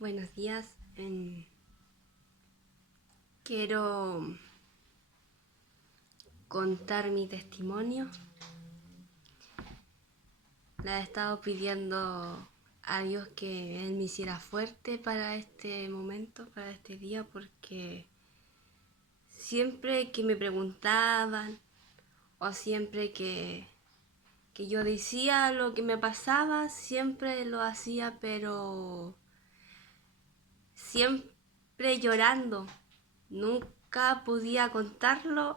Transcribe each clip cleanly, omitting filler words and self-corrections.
Buenos días. Quiero contar mi testimonio. Le he estado pidiendo a Dios que Él me hiciera fuerte para este momento, para este día, porque siempre que me preguntaban o siempre que yo decía lo que me pasaba, siempre lo hacía, pero siempre llorando. Nunca podía contarlo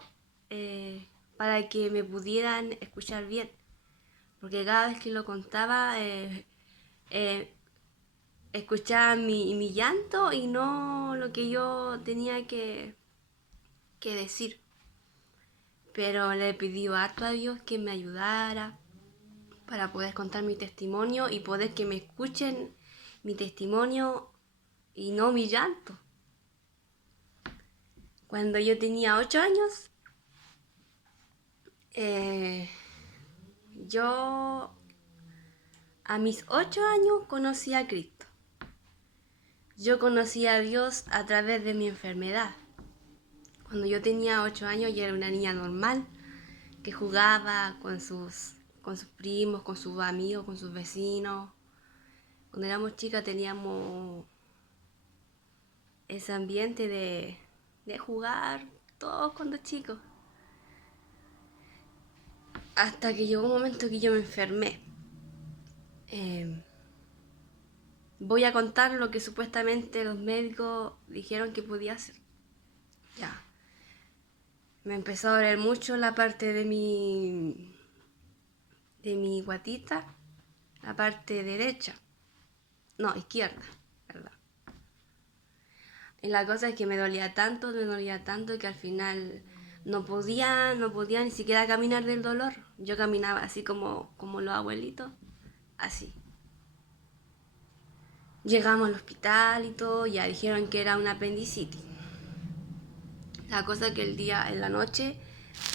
para que me pudieran escuchar bien. Porque cada vez que lo contaba, eh, escuchaban mi llanto y no lo que yo tenía que decir. Pero le pedí harto a Dios que me ayudara para poder contar mi testimonio y poder que me escuchen mi testimonio y no mi llanto. Cuando yo tenía 8 años, eh, yo a mis 8 años conocí a Cristo. Yo conocí a Dios a través de mi enfermedad. Cuando yo tenía 8 años yo era una niña normal que jugaba con sus primos, con sus amigos, con sus vecinos. Cuando éramos chicas teníamos ese ambiente de jugar todos cuando chicos. Hasta que llegó un momento que yo me enfermé. Eh, Voy a contar lo que supuestamente los médicos dijeron que podía hacer. Ya. Me empezó a doler mucho la parte de mi guatita, la parte derecha. No, izquierda, ¿verdad? Y la cosa es que me dolía tanto que al final no podía ni siquiera caminar del dolor. Yo caminaba así como los abuelitos, así. Llegamos al hospital y todo, ya dijeron que era una apendicitis. La cosa es que en la noche,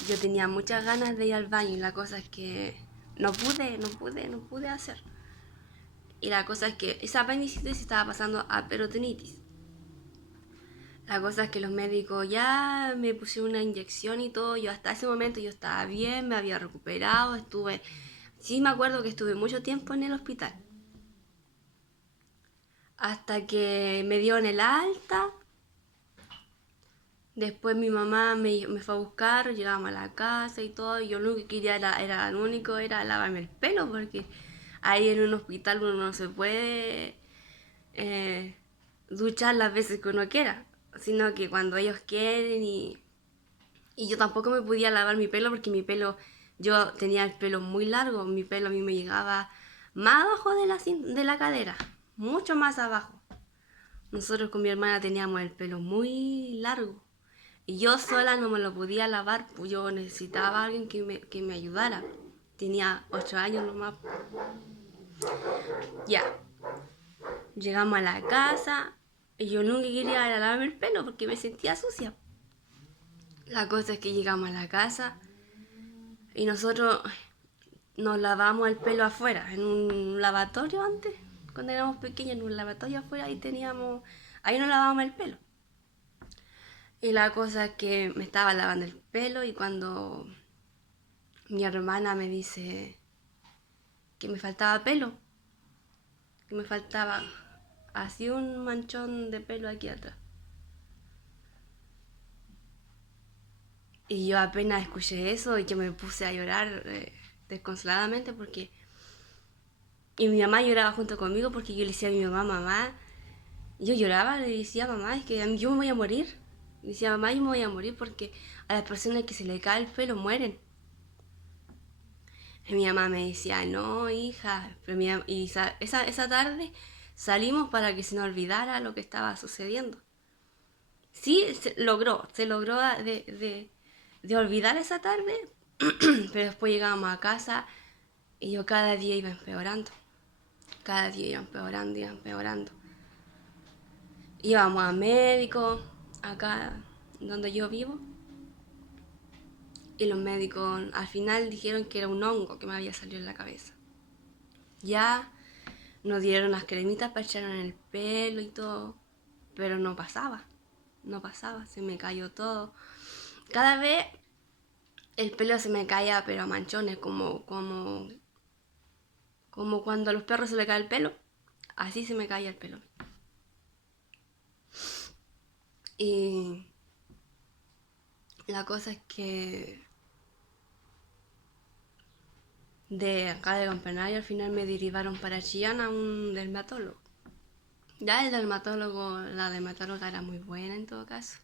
yo tenía muchas ganas de ir al baño y la cosa es que no pude hacer. Y la cosa es que esa apendicitis estaba pasando a peritonitis. La cosa es que los médicos ya me pusieron una inyección y todo. Yo hasta ese momento yo estaba bien, me había recuperado, sí me acuerdo que estuve mucho tiempo en el hospital. Hasta que me dieron el alta. Después mi mamá me fue a buscar, llegamos a la casa y todo, y yo lo único que quería era lavarme el pelo, porque ahí en un hospital uno no se puede eh, duchar las veces que uno quiera, sino que cuando ellos quieren y yo tampoco me podía lavar mi pelo porque yo tenía el pelo muy largo, mi pelo a mí me llegaba más abajo de la cadera, mucho más abajo. Nosotros con mi hermana teníamos el pelo muy largo. Y yo sola no me lo podía lavar, pues yo necesitaba a alguien que me ayudara. Tenía 8 años nomás. Ya, llegamos a la casa y yo nunca quería ir a lavarme el pelo porque me sentía sucia. La cosa es que llegamos a la casa y nosotros nos lavamos el pelo afuera, en un lavatorio antes, cuando éramos pequeños, en un lavatorio afuera, ahí nos lavábamos el pelo. Y la cosa es que me estaba lavando el pelo y cuando mi hermana me dice que me faltaba pelo, que me faltaba así un manchón de pelo aquí atrás. Y yo apenas escuché eso y yo me puse a llorar desconsoladamente porque... Y mi mamá lloraba junto conmigo porque yo le decía a mi mamá, yo lloraba, le decía a mamá, es que yo me voy a morir. Le decía, mamá, yo me voy a morir porque a las personas que se le cae el pelo mueren. Y mi mamá me decía, no, hija. Pero esa tarde salimos para que se nos olvidara lo que estaba sucediendo. Sí, se logró de olvidar esa tarde, pero después llegábamos a casa y yo cada día iba empeorando. Cada día iba empeorando. Íbamos a médicos, acá donde yo vivo, y los médicos al final dijeron que era un hongo que me había salido en la cabeza. Ya nos dieron las cremitas para echar en el pelo y todo, pero no pasaba, no pasaba, se me cayó todo. Cada vez el pelo se me caía, pero a manchones, como cuando a los perros se le cae el pelo, así se me caía el pelo. Y la cosa es que de acá de Campanario al final me derivaron para Chillán a un dermatólogo. Ya el dermatólogo, la dermatóloga era muy buena en todo caso.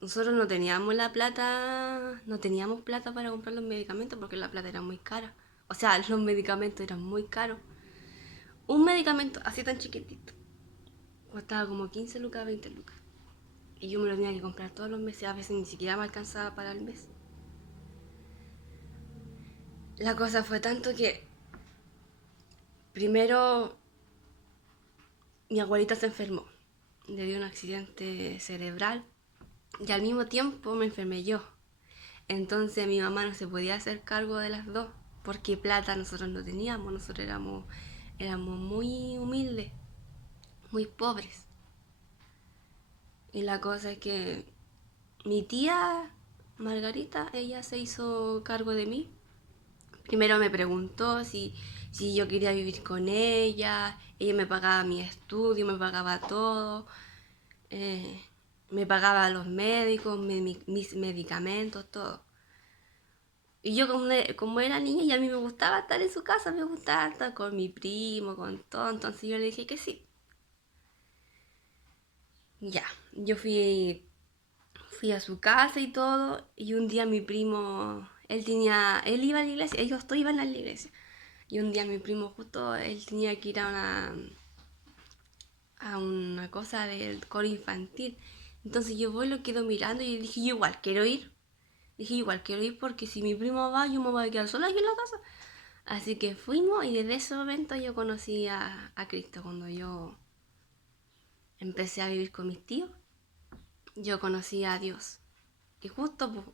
Nosotros no teníamos la plata, no teníamos plata para comprar los medicamentos porque la plata era muy cara. O sea, los medicamentos eran muy caros. Un medicamento así tan chiquitito costaba como 15 lucas, 20 lucas. Y yo me lo tenía que comprar todos los meses, a veces ni siquiera me alcanzaba para el mes. La cosa fue tanto que primero mi abuelita se enfermó, le dio un accidente cerebral y al mismo tiempo me enfermé yo. Entonces mi mamá no se podía hacer cargo de las dos porque plata nosotros no teníamos, nosotros éramos muy humildes, muy pobres. Y la cosa es que mi tía Margarita, ella se hizo cargo de mí. Primero me preguntó si yo quería vivir con ella me pagaba mi estudio, me pagaba todo, eh, me pagaba los médicos, mis medicamentos, todo. Y yo como era niña y a mí me gustaba estar en su casa, me gustaba estar con mi primo, con todo, entonces yo le dije que sí. Ya, yo fui a su casa y todo, y un día mi primo, él iba a la iglesia, ellos todos iban a la iglesia. Y un día mi primo justo, él tenía que ir a una cosa del coro infantil. Entonces yo voy, lo quedo mirando y dije, yo igual quiero ir. Dije, igual quiero ir porque si mi primo va, yo me voy a quedar sola aquí en la casa. Así que fuimos y desde ese momento yo conocí a Cristo. Cuando yo empecé a vivir con mis tíos, yo conocí a Dios. Y justo,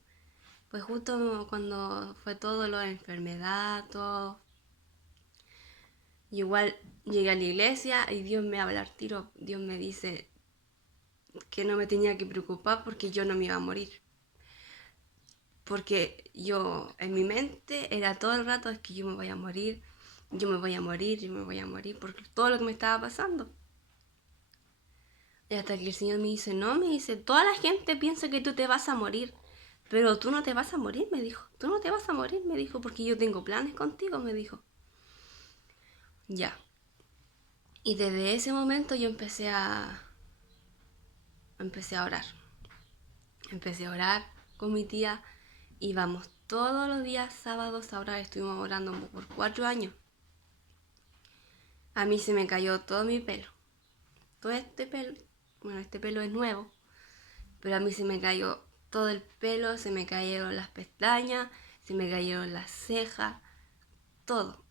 pues justo cuando fue todo lo de la enfermedad, todo, y igual llegué a la iglesia y Dios me habla al tiro. Dios me dice que no me tenía que preocupar porque yo no me iba a morir. Porque yo, en mi mente, era todo el rato es que yo me voy a morir, yo me voy a morir, yo me voy a morir, por todo lo que me estaba pasando. Y hasta que el Señor me dice, no, me dice, toda la gente piensa que tú te vas a morir, pero tú no te vas a morir, me dijo. Tú no te vas a morir, me dijo, porque yo tengo planes contigo, me dijo. Ya. Y desde ese momento yo empecé a orar. Empecé a orar con mi tía. Íbamos todos los días sábados a orar. Estuvimos orando por 4 años. A mí se me cayó todo mi pelo. Todo este pelo, bueno, este pelo es nuevo, pero a mí se me cayó todo el pelo, se me cayeron las pestañas, se me cayeron las cejas, todo.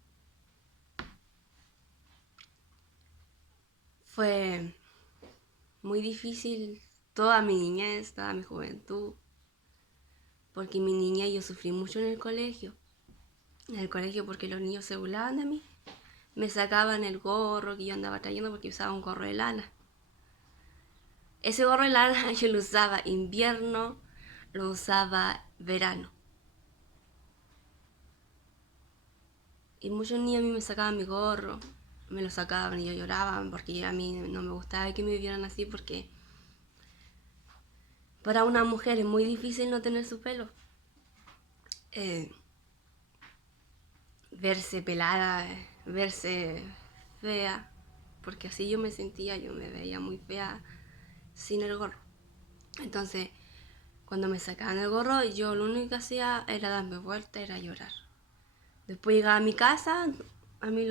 Fue muy difícil toda mi niñez, toda mi juventud, porque mi niñez yo sufrí mucho en el colegio. En el colegio porque los niños se burlaban de mí. Me sacaban el gorro que yo andaba trayendo porque usaba un gorro de lana. Ese gorro de lana yo lo usaba invierno, lo usaba verano. Y muchos niños a mí me sacaban mi gorro, me lo sacaban y yo lloraba porque a mí no me gustaba que me vieran así porque para una mujer es muy difícil no tener su pelo. Eh, Verse pelada, verse fea, porque así yo me sentía, yo me veía muy fea sin el gorro. Entonces, cuando me sacaban el gorro, yo lo único que hacía era darme vuelta, era llorar. Después llegaba a mi casa, a mí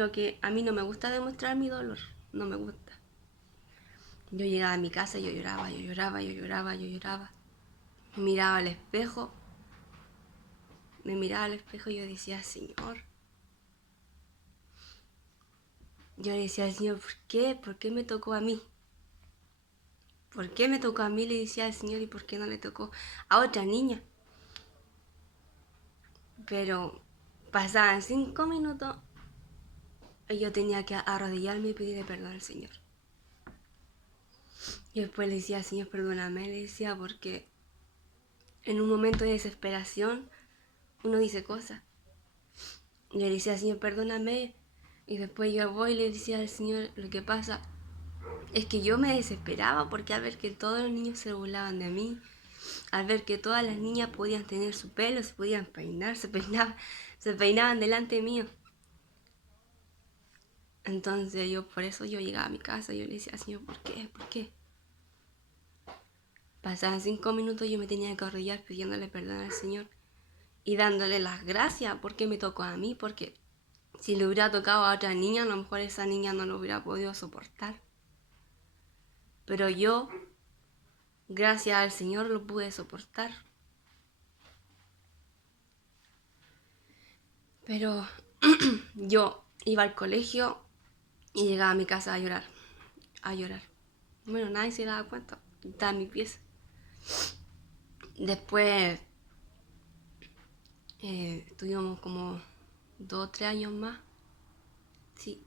no me gusta demostrar mi dolor, no me gusta. Yo llegaba a mi casa y yo lloraba, yo lloraba, yo lloraba, yo lloraba. Me miraba al espejo, y yo decía, Señor. Yo le decía al Señor, ¿por qué? ¿Por qué me tocó a mí? ¿Por qué me tocó a mí? Le decía al Señor, ¿y por qué no le tocó a otra niña? Pero pasaban 5 minutos Y yo tenía que arrodillarme y pedirle perdón al Señor. Y después le decía, Señor, perdóname, le decía, porque en un momento de desesperación uno dice cosas. Y le decía, Señor, perdóname. Y después yo voy y le decía al Señor, lo que pasa es que yo me desesperaba porque al ver que todos los niños se burlaban de mí, al ver que todas las niñas podían tener su pelo, se podían peinar, se peinaban delante mío. Entonces por eso yo llegaba a mi casa y yo le decía, Señor, ¿por qué? ¿Por qué? Pasaban 5 minutos y yo me tenía que arrodillar pidiéndole perdón al Señor y dándole las gracias porque me tocó a mí, porque si le hubiera tocado a otra niña, a lo mejor esa niña no lo hubiera podido soportar. Pero yo, gracias al Señor, lo pude soportar. Pero yo iba al colegio y llegaba a mi casa a llorar, a llorar. Bueno, nadie se daba cuenta, estaba en mi pieza. Después estuvimos como 2 o 3 años más, sí,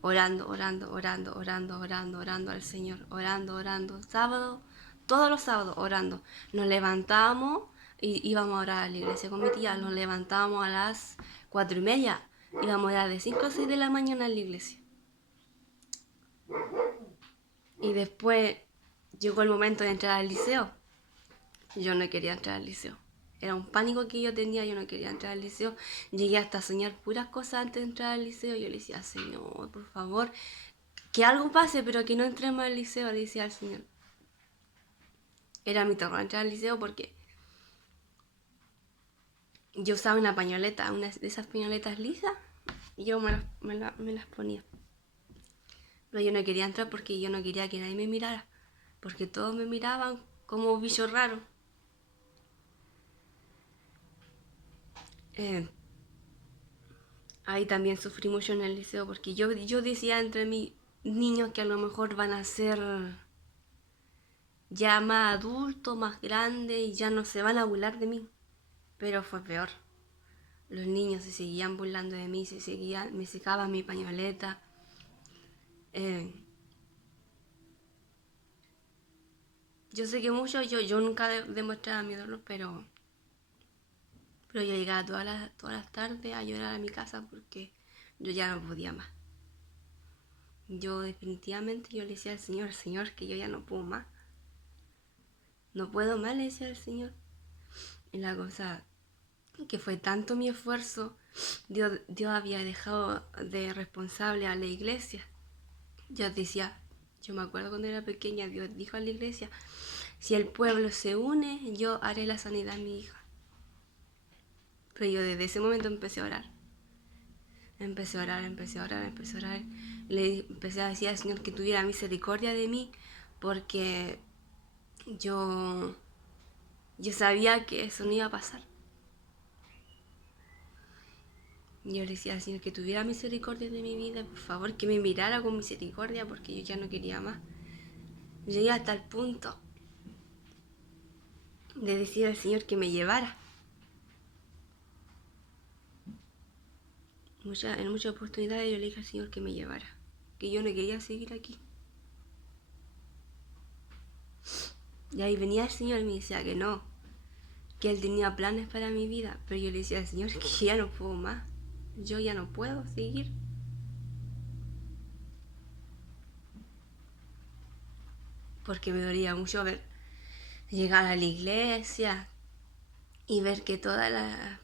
orando al Señor, orando, sábado, todos los sábados orando. Nos levantábamos y íbamos a orar a la iglesia con mi tía, nos levantábamos a las 4:30, íbamos a orar de 5 a 6 de la mañana en la iglesia. Y después llegó el momento de entrar al liceo. Yo no quería entrar al liceo. Era un pánico que yo tenía, yo no quería entrar al liceo. Llegué hasta a soñar puras cosas antes de entrar al liceo. Yo le decía, Señor, por favor, que algo pase, pero que no entremos al liceo, le decía al Señor. Era mi terror entrar al liceo porque yo usaba una pañoleta, una de esas pañoletas lisas, y yo me las ponía. Pero yo no quería entrar porque yo no quería que nadie me mirara, porque todos me miraban como bicho raro. Ahí también sufrí mucho en el liceo porque yo decía entre mis niños que a lo mejor van a ser ya más adultos, más grandes y ya no se van a burlar de mí. Pero fue peor. Los niños se seguían burlando de mí, me secaban mi pañoleta. Yo sé que muchos, yo nunca demostraba mi dolor, pero yo llegaba todas las tardes a llorar a mi casa porque yo ya no podía más. Yo definitivamente yo le decía al Señor, que yo ya no puedo más. No puedo más, le decía al Señor. Y la cosa que fue tanto mi esfuerzo, Dios había dejado de responsable a la iglesia. Dios decía, yo me acuerdo cuando era pequeña, Dios dijo a la iglesia, si el pueblo se une, yo haré la sanidad a mi hija. Pero yo desde ese momento empecé a orar. Empecé a orar. Le empecé a decir al Señor que tuviera misericordia de mí, porque yo sabía que eso no iba a pasar. Yo le decía al Señor que tuviera misericordia de mi vida, por favor, que me mirara con misericordia, porque yo ya no quería más. Llegué hasta el punto de decir al Señor que me llevara. En muchas oportunidades yo le dije al Señor que me llevara, que yo no quería seguir aquí. Y ahí venía el Señor y me decía que no, que Él tenía planes para mi vida, pero yo le decía al Señor que ya no puedo más, yo ya no puedo seguir. Porque me dolía mucho llegar a la iglesia y ver que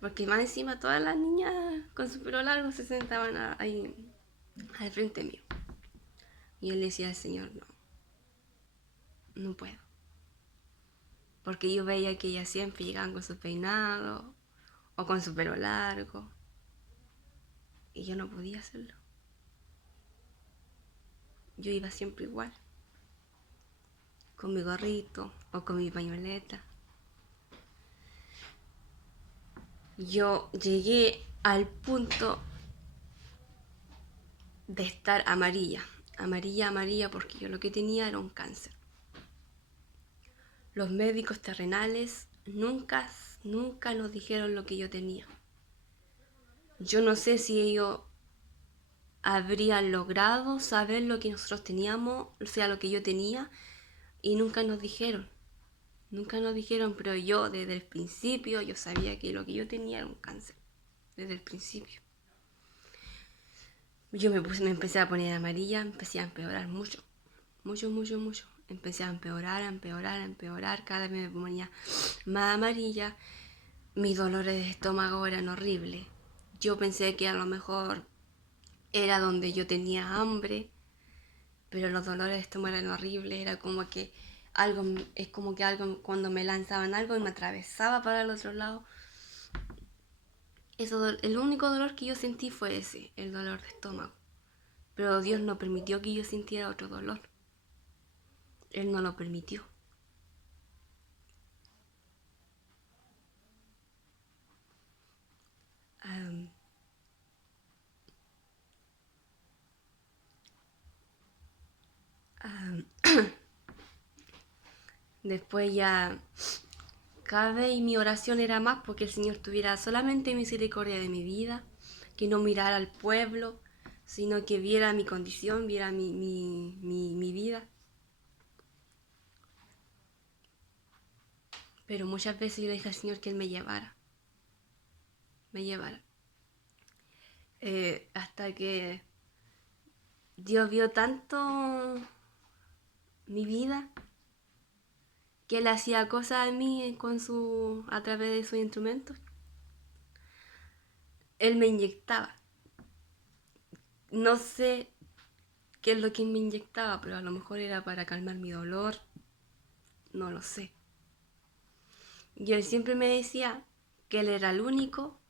porque más encima todas las niñas con su pelo largo se sentaban ahí al frente mío. Y él decía al Señor, no puedo. Porque yo veía que ellas siempre llegaban con su peinado o con su pelo largo. Y yo no podía hacerlo. Yo iba siempre igual. Con mi gorrito o con mi pañoleta. Yo llegué al punto de estar amarilla, porque yo lo que tenía era un cáncer. Los médicos terrenales nunca nos dijeron lo que yo tenía. Yo no sé si ellos habrían logrado saber lo que nosotros teníamos, o sea, lo que yo tenía, y nunca nos dijeron. Nunca nos dijeron, pero yo desde el principio, yo sabía que lo que yo tenía era un cáncer. Desde el principio. Me empecé a poner amarilla, empecé a empeorar mucho. Mucho, mucho, mucho. Empecé a empeorar, a empeorar, a empeorar. Cada vez me ponía más amarilla. Mis dolores de estómago eran horribles. Yo pensé que a lo mejor era donde yo tenía hambre, pero los dolores de estómago eran horribles. Era como que algo, es como que algo cuando me lanzaban algo y me atravesaba para el otro lado. El único dolor que yo sentí fue ese, el dolor de estómago. Pero Dios no permitió que yo sintiera otro dolor. Él no lo permitió. Um, um, Después ya cada vez mi oración era más porque el Señor tuviera solamente misericordia de mi vida, que no mirara al pueblo, sino que viera mi condición, viera mi vida. Pero muchas veces yo le dije al Señor que Él me llevara. Me llevara. Hasta que Dios vio tanto mi vida que Él hacía cosas en mí a través de sus instrumentos. Él me inyectaba. No sé qué es lo que me inyectaba, pero a lo mejor era para calmar mi dolor. No lo sé. Y Él siempre me decía que Él era el único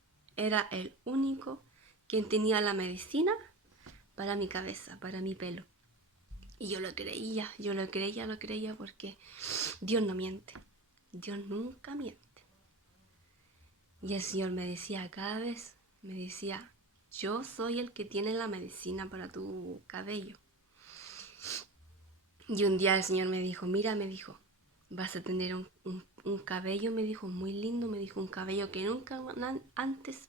quien tenía la medicina para mi cabeza, para mi pelo. Y yo lo creía porque Dios no miente. Dios nunca miente. Y el Señor me decía cada vez, me decía, yo soy el que tiene la medicina para tu cabello. Y un día el Señor me dijo, mira, me dijo, vas a tener un cabello, me dijo, muy lindo, me dijo, un cabello que nunca antes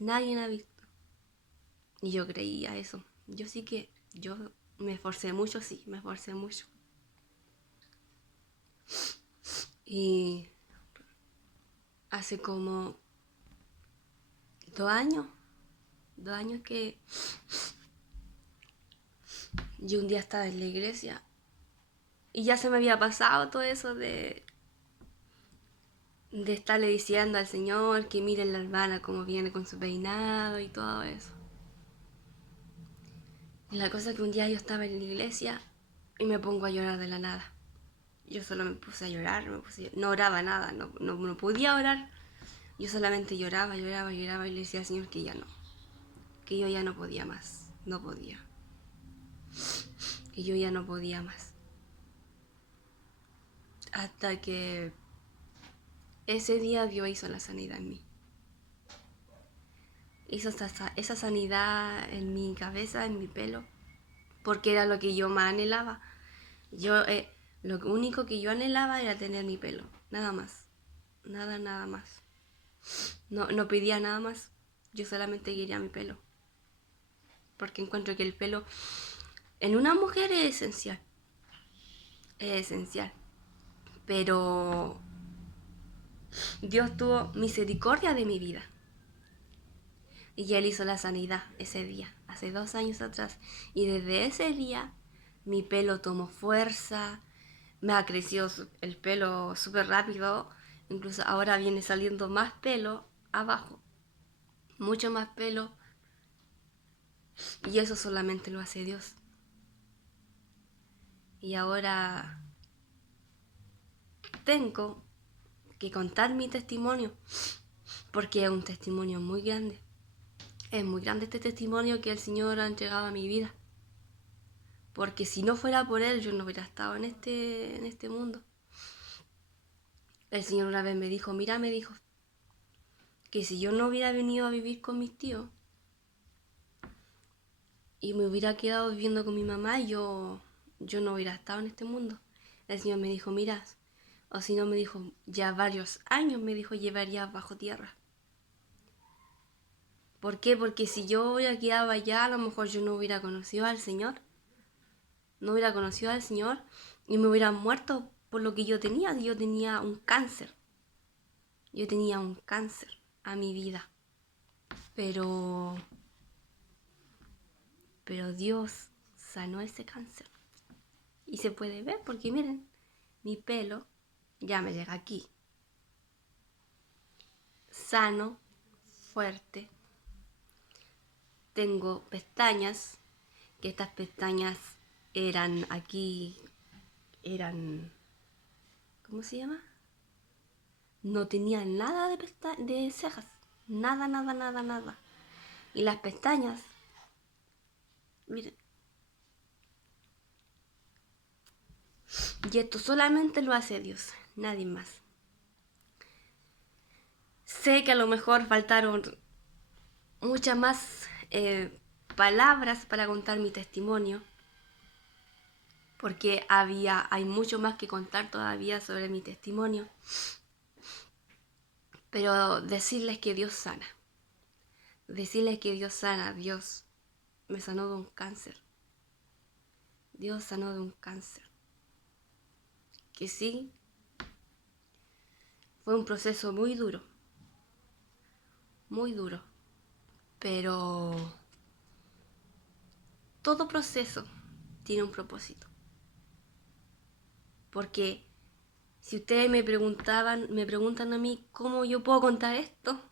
nadie ha visto. Y yo creía eso. Yo me esforcé mucho, sí, me esforcé mucho. Y hace como 2 años, 2 años que yo un día estaba en la iglesia y ya se me había pasado todo eso de estarle diciendo al Señor que miren la hermana como viene con su peinado y todo eso. Y la cosa es que un día yo estaba en la iglesia y me pongo a llorar de la nada. Yo solo me puse a llorar, no oraba nada, no podía orar. Yo solamente lloraba y le decía al Señor que ya no, que yo ya no podía más, no podía, que yo ya no podía más. Hasta que ese día Dios hizo la sanidad en mí. Hizo esa sanidad en mi cabeza, en mi pelo, porque era lo que yo más anhelaba. Lo único que yo anhelaba era tener mi pelo, nada más, nada más. No pedía nada más, yo solamente quería mi pelo, porque encuentro que el pelo en una mujer es esencial, pero Dios tuvo misericordia de mi vida. Y Él hizo la sanidad ese día, hace 2 años atrás. Y desde ese día mi pelo tomó fuerza, me ha crecido el pelo súper rápido. Incluso ahora viene saliendo más pelo abajo, mucho más pelo. Y eso solamente lo hace Dios. Y ahora tengo que contar mi testimonio, porque es un testimonio muy grande. Es muy grande este testimonio que el Señor ha entregado a mi vida. Porque si no fuera por Él, yo no hubiera estado en este mundo. El Señor una vez me dijo, mira, me dijo, que si yo no hubiera venido a vivir con mis tíos y me hubiera quedado viviendo con mi mamá, yo no hubiera estado en este mundo. El Señor me dijo, mira, o si no me dijo, ya varios años me dijo, llevarías bajo tierra. ¿Por qué? Porque si yo hubiera quedado allá, a lo mejor yo no hubiera conocido al Señor. No hubiera conocido al Señor y me hubiera muerto por lo que yo tenía. Yo tenía un cáncer. Yo tenía un cáncer a mi vida. Pero Dios sanó ese cáncer. Y se puede ver porque miren, mi pelo ya me llega aquí. Sano, fuerte. Tengo pestañas, que estas pestañas eran aquí, ¿cómo se llama? No tenían nada de cejas. Nada, nada, nada, nada. Y las pestañas, miren. Y esto solamente lo hace Dios, nadie más. Sé que a lo mejor faltaron muchas más palabras para contar mi testimonio, porque hay mucho más que contar todavía sobre mi testimonio, pero decirles que Dios sana, Dios me sanó de un cáncer, Dios sanó de un cáncer, que sí, fue un proceso muy duro, pero todo proceso tiene un propósito. Porque si ustedes me preguntan a mí cómo yo puedo contar esto,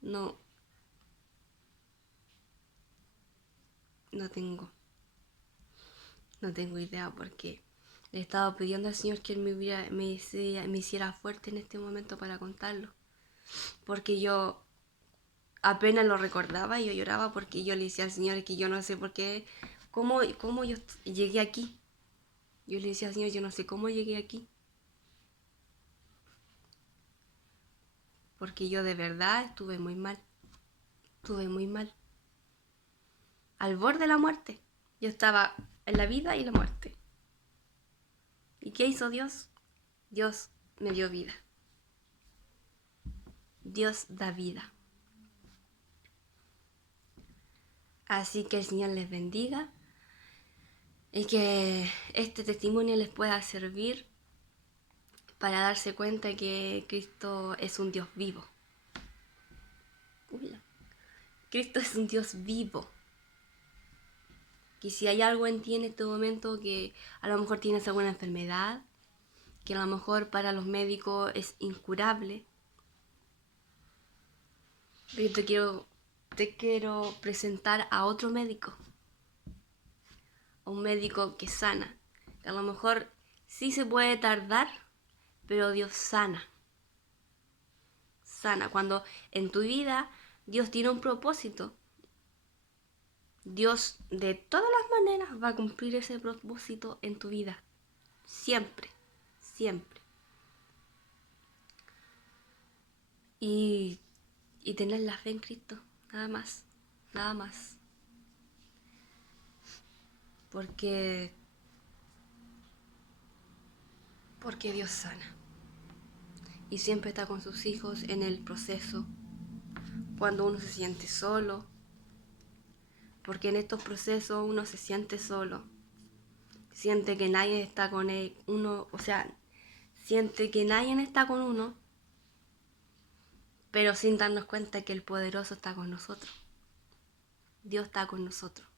no, no tengo, no tengo idea porque le he estado pidiendo al Señor que Él me hiciera fuerte en este momento para contarlo. Porque yo apenas lo recordaba y yo lloraba porque yo le decía al Señor que yo no sé por qué, cómo yo llegué aquí. Yo le decía al Señor, yo no sé cómo llegué aquí. Porque yo de verdad estuve muy mal. Estuve muy mal. Al borde de la muerte. Yo estaba en la vida y la muerte. ¿Y qué hizo Dios? Dios me dio vida. Dios da vida. Así que el Señor les bendiga y que este testimonio les pueda servir para darse cuenta que Cristo es un Dios vivo. Cristo es un Dios vivo. Que si hay algo en ti en este momento que a lo mejor tienes alguna enfermedad, que a lo mejor para los médicos es incurable, yo te quiero presentar a otro médico, a un médico que sana, que a lo mejor sí se puede tardar, pero Dios sana. Sana. Cuando en tu vida Dios tiene un propósito, Dios de todas las maneras va a cumplir ese propósito en tu vida. Siempre, siempre. Y tener la fe en Cristo, nada más, nada más. Porque Dios sana. Y siempre está con sus hijos en el proceso. Cuando uno se siente solo. Porque en estos procesos uno se siente solo. Siente que nadie está con él. Siente que nadie está con uno. Pero sin darnos cuenta que el poderoso está con nosotros. Dios está con nosotros.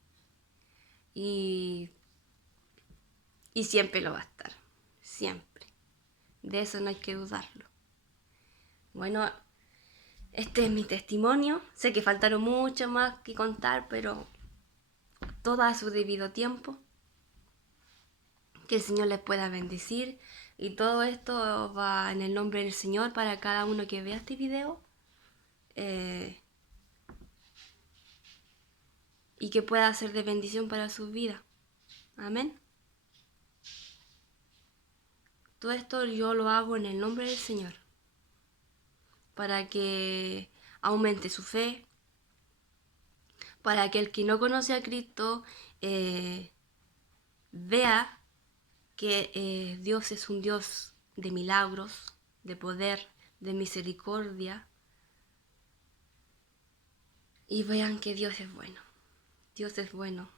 Y siempre lo va a estar. Siempre. De eso no hay que dudarlo. Bueno, este es mi testimonio. Sé que faltaron mucho más que contar, pero todo a su debido tiempo. Que el Señor les pueda bendecir. Y todo esto va en el nombre del Señor para cada uno que vea este video. Y que pueda ser de bendición para su vida. Amén. Todo esto yo lo hago en el nombre del Señor. Para que aumente su fe. Para que el que no conoce a Cristo vea que Dios es un Dios de milagros, de poder, de misericordia. y vean que Dios es bueno. Dios es bueno.